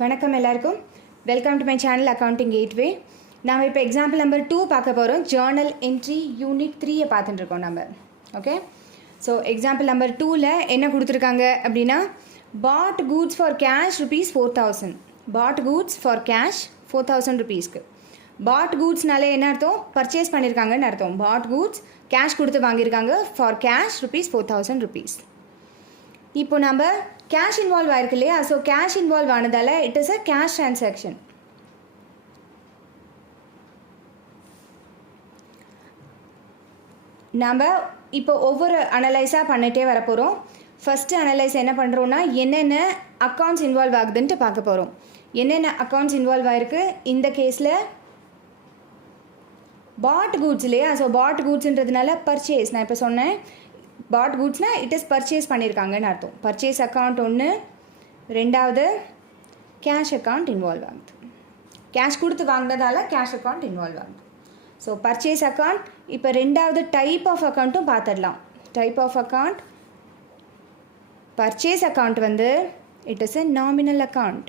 வணக்கம் எல்லாருக்கும். Welcome to my channel accounting gateway. நாம் இப்போ எக்ஸாம்பிள் நம்பர் 2 பார்க்க போகிறோம். ஜேர்னல் என்ட்ரி யூனிட் 3 பார்த்துட்டுருக்கோம் நம்ம. ஓகே, ஸோ எக்ஸாம்பிள் நம்பர் 2ல் என்ன கொடுத்துருக்காங்க அப்படின்னா, bought goods for cash ₹4000. Bought goods for cash 4000 ருபீஸ்க்கு. பாட் கூட்ஸ்னாலே என்ன அர்த்தம்? பர்ச்சேஸ் பண்ணியிருக்காங்கன்னு அர்த்தம். பாட் கூட்ஸ் கேஷ் கொடுத்து வாங்கியிருக்காங்க ஃபார் கேஷ் ₹4000. இப்போ நம்ம கேஷ் இன்வால்வ் ஆயிருக்கு இல்லையா? ஸோ கேஷ் இன்வால்வ் ஆனதால் it is a cash transaction. நம்ம இப்போ ஒவ்வொரு அனலைஸாக பண்ணிகிட்டே வரப்போகிறோம். ஃபஸ்ட்டு அனலைஸ் என்ன பண்ணுறோன்னா, என்னென்ன அக்கௌண்ட்ஸ் இன்வால்வ் ஆகுதுன்ட்டு பார்க்க போகிறோம். என்னென்ன அக்கௌண்ட்ஸ் இன்வால்வ் ஆகிருக்கு இந்த கேஸில்? பாட் கூட்ஸ் இல்லையா? ஸோ பாட் கூட்ஸுன்றதுனால பர்ச்சேஸ். நான் இப்போ சொன்னேன், பாட் கூட்ஸ்னால் இட் இஸ் பர்ச்சேஸ் பண்ணியிருக்காங்கன்னு அர்த்தம். பர்ச்சேஸ் அக்கௌண்ட் ஒன்று. ரெண்டாவது கேஷ் அக்கௌண்ட் இன்வால்வ் ஆகுது. கேஷ் கொடுத்து வாங்கினதால கேஷ் அக்கௌண்ட் இன்வால்வ் ஆகுது. So purchase account. இப்போ ரெண்டாவது டைப் ஆஃப் அக்கௌண்ட்டும் பார்த்துடலாம். Type of account, purchase account வந்து it is a nominal account.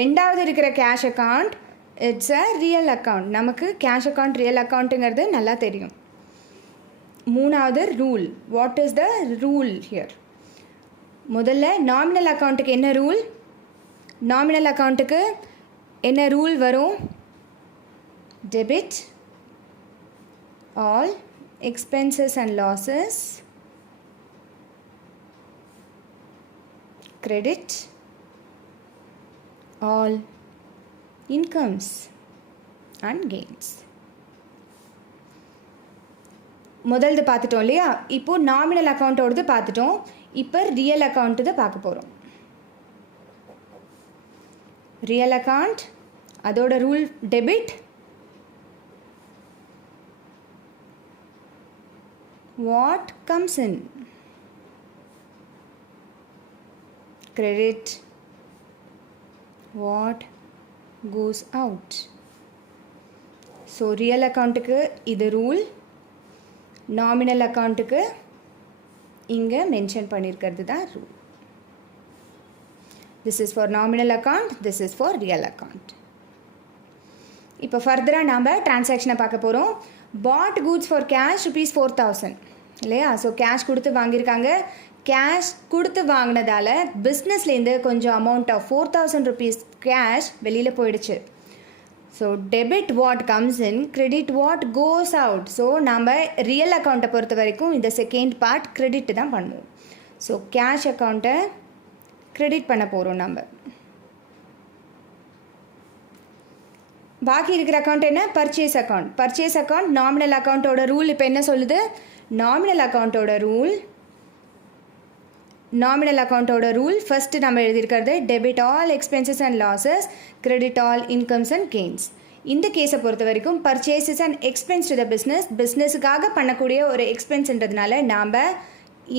ரெண்டாவது இருக்கிற cash account it's a real account. நமக்கு கேஷ் அக்கௌண்ட் ரியல் அக்கௌண்ட்டுங்கிறது நல்லா தெரியும். மூணாவது rule. What is the rule here? முதல்ல நாமினல் அக்கௌண்ட்டுக்கு என்ன ரூல்? நாமினல் அக்கௌண்ட்டுக்கு என்ன ரூல் வரும்? Debit all expenses and losses, credit all incomes and gains. முதல்து பார்த்துட்டோம் இல்லையா? இப்போ நாமினல் அக்கௌண்ட்டோடது பார்த்துட்டோம். இப்போ ரியல் அக்கௌண்ட்டு பார்க்க போகிறோம். ரியல் அக்கௌண்ட், அதோட rule debit what comes in, credit what goes out. So real அக்கௌண்ட்டுக்கு இது ரூல், நாமினல் அக்கௌண்ட்டுக்கு இங்கே மென்ஷன் பண்ணியிருக்கிறது தான் rule. This is for nominal account, this is for real account. இப்போ ஃபர்தராக நாம் டிரான்சாக்ஷனை பார்க்க போகிறோம். பாட் கூட்ஸ் ஃபார் கேஷ் ₹4000 இல்லையா? ஸோ கேஷ் கொடுத்து வாங்கியிருக்காங்க. கேஷ் கொடுத்து வாங்கினதால பிஸ்னஸ்லேருந்து கொஞ்சம் அமௌண்ட் ஆஃப் ₹4000 கேஷ் வெளியில் போயிடுச்சு. So debit what comes in, credit what goes out. So நம்ம ரியல் அக்கௌண்ட்டை பொறுத்த வரைக்கும் இந்த செகண்ட் பார்ட் கிரெடிட் தான் பண்ணுவோம். ஸோ கேஷ் அக்கௌண்ட்டை கிரெடிட் பண்ண போகிறோம் நம்ம. பாக்கி இருக்கிற அக்கௌண்ட் என்ன? Purchase account. Purchase account nominal அக்கௌண்ட்டோட ரூல் இப்போ என்ன சொல்லுது? நாமினல் அக்கௌண்ட்டோட ரூல், நாமினல் அக்கௌண்ட்டோட ரூல் ஃபஸ்ட்டு நம்ம எழுதியிருக்கிறது debit all expenses and losses, credit all incomes and gains. இந்த கேஸை பொறுத்த வரைக்கும் purchases and expense to the பிஸ்னஸுக்காக பண்ணக்கூடிய ஒரு எக்ஸ்பென்ஸ்ன்றதுனால நாம்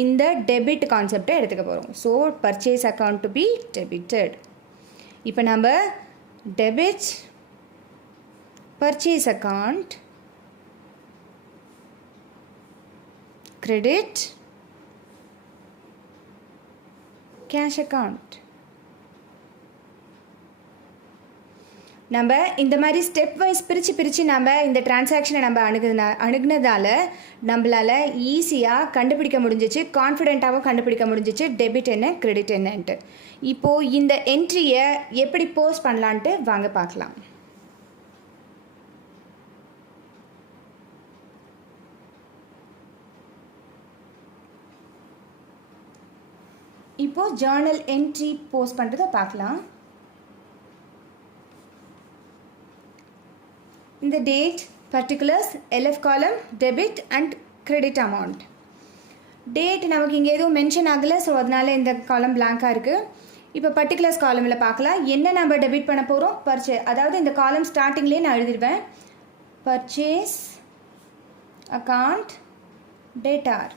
இந்த டெபிட் கான்செப்டை எடுத்துக்க போகிறோம். So purchase account to be debited. இப்போ நம்ம debit purchase account, credit cash account. நம்ம இந்த மாதிரி ஸ்டெப் வைஸ் பிரித்து நம்ம இந்த டிரான்சாக்ஷனை நம்ம அணுகுனதால நம்மளால் ஈஸியாக கண்டுபிடிக்க முடிஞ்சிச்சு, கான்ஃபிடென்ட்டாகவும் கண்டுபிடிக்க முடிஞ்சிச்சு டெபிட் என்ன கிரெடிட் என்னன்ட்டு. இப்போது இந்த என்ட்ரியை எப்படி போஸ்ட் பண்ணலான்ட்டு வாங்க பார்க்கலாம். இப்போது ஜேர்னல் என்ட்ரி போஸ்ட் பண்ணுறதை பார்க்கலாம். இந்த டேட், பர்டிகுலர்ஸ், LF காலம், debit and credit amount. Date நமக்கு இங்கே எதுவும் மென்ஷன் ஆகலை, ஸோ அதனால் இந்த காலம் பிளாங்காக இருக்குது. இப்போ பர்டிகுலர்ஸ் காலமில் பார்க்கலாம். என்ன நம்ம டெபிட் பண்ண போகிறோம்? அதாவது இந்த காலம் ஸ்டார்டிங்லேயே நான் எழுதிடுவேன். Purchase account டேட்டார்.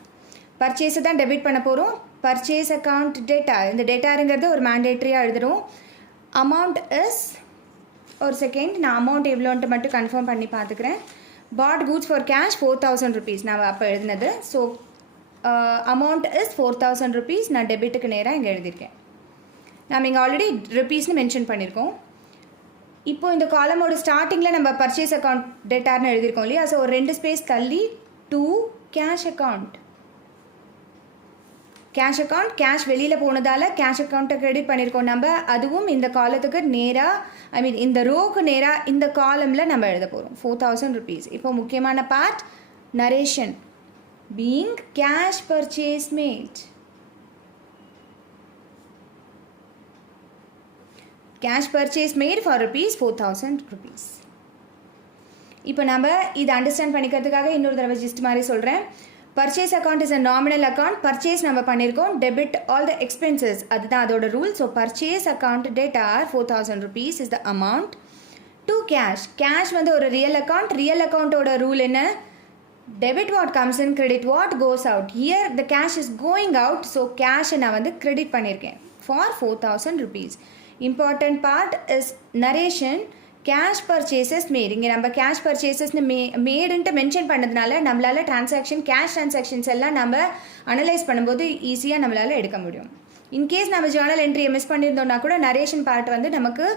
பர்ச்சேஸை தான் டெபிட் பண்ண போகிறோம். Purchase account data. இந்த டேட்டாருங்கிறது ஒரு மேண்டேட்ரியாக எழுதுகிறோம். அமௌண்ட் இஸ், ஒரு செகண்ட் நான் அமௌண்ட் எவ்வளோன்ட்டு மட்டும் கன்ஃபார்ம் பண்ணி பார்த்துக்கிறேன். பாட் கூட்ஸ் ஃபார் கேஷ் ₹4000 நான் அப்போ எழுதினது. So amount is 4000 rupees. நான் டெபிட்டுக்கு நேராக இங்கே எழுதியிருக்கேன். நம்ம இங்கே ஆல்ரெடி ருபீஸ்னு மென்ஷன் பண்ணியிருக்கோம். இப்போ இந்த காலமோட ஸ்டார்டிங்கில் நம்ம பர்ச்சேஸ் அக்கௌண்ட் டேட்டார்னு எழுதியிருக்கோம் இல்லையா? ஸோ ஒரு 2 ஸ்பேஸ் தள்ளி to cash account. Cash account, cash வெளியில் போனதால் கேஷ் அக்கௌண்ட்டை கிரெடிட் பண்ணியிருக்கோம் நம்ம. அதுவும் இந்த காலத்துக்கு நேராக இந்த ரோக்கு நேராக இந்த காலமில் நம்ம எழுத போகிறோம் 4000 rupees. இப்போ முக்கியமான part narration. Being cash purchase made. Cash purchase made for ₹4000. இப்போ நம்ம இதை அண்டர்ஸ்டாண்ட் பண்ணிக்கிறதுக்காக இன்னொரு தடவை ஜிஸ்ட் மாதிரி சொல்கிறேன். Purchase account is a nominal account. Purchase நம்ம பண்ணியிருக்கோம். டெபிட் ஆல் த எக்ஸ்பென்சஸ், அதுதான் அதோட rule. So purchase account data 4000 rupees is the amount. To cash, cash வந்து ஒரு ரியல் அக்கௌண்ட். ரியல் அக்கௌண்ட்டோட ரூல் என்ன? Debit what comes in, credit what goes out. Here the cash is going out. So கேஷை நான் வந்து credit பண்ணியிருக்கேன் for 4000 rupees. Important part is narration. Cash purchases mat. இங்கே நம்ம கேஷ் பர்ச்சேசஸ்னு மேடுன்ட்டு மென்ஷன் பண்ணதுனால நம்மளால் கேஷ் ட்ரான்சாக்ஷன்ஸ் எல்லாம் நம்ம அனலைஸ் பண்ணும்போது ஈஸியாக நம்மளால் எடுக்க முடியும். இன்கேஸ் நம்ம ஜேர்னல் என்ட்ரியை மிஸ் பண்ணியிருந்தோம்னா கூட நரேஷன் பார்ட் வந்து நமக்கு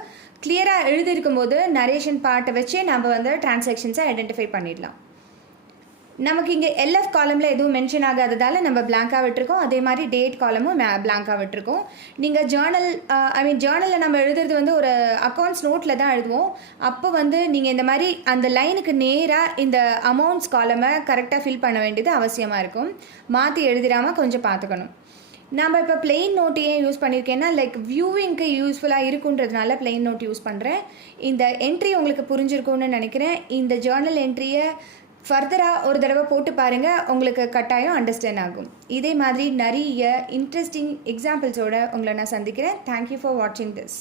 கிளியராக எழுதியிருக்கும் போது நரேஷன் பார்ட்டை வச்சு நம்ம வந்து டிரான்சாக்ஷன்ஸை ஐடென்டிஃபை பண்ணிடலாம். நமக்கு இங்கே எல்எஃப் காலமில் எதுவும் மென்ஷன் ஆகாததால் நம்ம பிளாங்காக விட்டுருக்கோம். அதே மாதிரி டேட் காலமும் பிளாங்காக விட்டுருக்கோம். நீங்கள் ஜேர்னலில் நம்ம எழுதுறது வந்து ஒரு அக்கௌண்ட்ஸ் நோட்டில் தான் எழுதுவோம். அப்போ வந்து நீங்கள் இந்த மாதிரி அந்த லைனுக்கு நேராக இந்த அமௌண்ட்ஸ் காலமை கரெக்டாக ஃபில் பண்ண வேண்டியது அவசியமாக இருக்கும். மாற்றி எழுதிடாமல் கொஞ்சம் பார்த்துக்கணும். நம்ம இப்போ பிளெயின் நோட் ஏன் யூஸ் பண்ணியிருக்கேன்னா வியூவிங்க்கு யூஸ்ஃபுல்லாக இருக்குன்றதுனால பிளெயின் நோட் யூஸ் பண்ணுறேன். இந்த என்ட்ரி உங்களுக்கு புரிஞ்சிருக்கும்னு நினைக்கிறேன். இந்த ஜேர்னல் என்ட்ரியை ஃபர்தராக ஒரு தடவை போட்டு பாருங்கள், உங்களுக்கு கட்டாயம் அண்டர்ஸ்டாண்ட் ஆகும். இதே மாதிரி நிறைய இன்ட்ரெஸ்டிங் எக்ஸாம்பிள்ஸோடு உங்களை நான் சந்திக்கிறேன். தேங்க்யூ ஃபார் வாட்சிங் திஸ்.